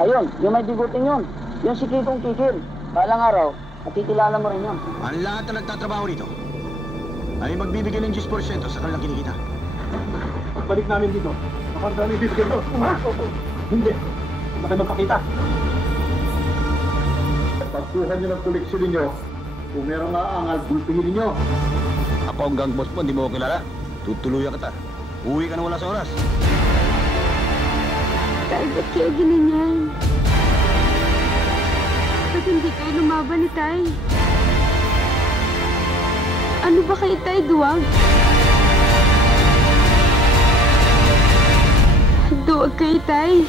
Ayun, yung may biguting yun. Yung si Kikong Kikil. Balang araw, makikilala mo rin yun. Ang lahat na nagtatrabaho rito ay magbibigay ng 10% sa kanilang kinikita. Pagbalik namin dito, nakanta namin bibigyan nyo. Hindi. Hindi kayo magpakita. Pagkuhan nyo ng koleksyon ninyo, kung merong aangal, gulpingin ninyo. Ako ang gang boss mo, hindi mo ako kilala. Tutuluyan kita. Uwi ka na wala sa oras. Tay, ba't kayo ginanyan? Ba't hindi kayo lumaban ni Tay? Ano ba kayo, Tay? Duwag? Duwag kayo, Tay.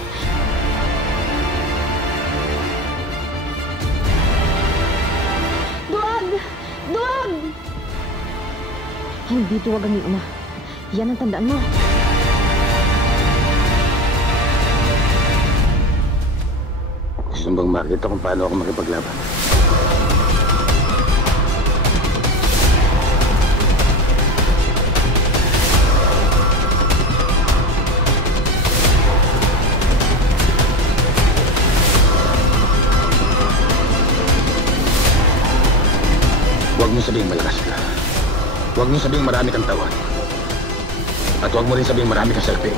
Duwag! Duwag! Hindi duwag ang ina. Yan ang tandaan mo. Gusto bang makita kung paano ako makipaglaban? Huwag mo sabihing malakas ka. Huwag mo sabihing marami kang tawan. At huwag mo rin sabihing marami kang selfie.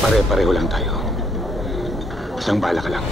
Pare-pareho lang tayo. Isang bala ka lang.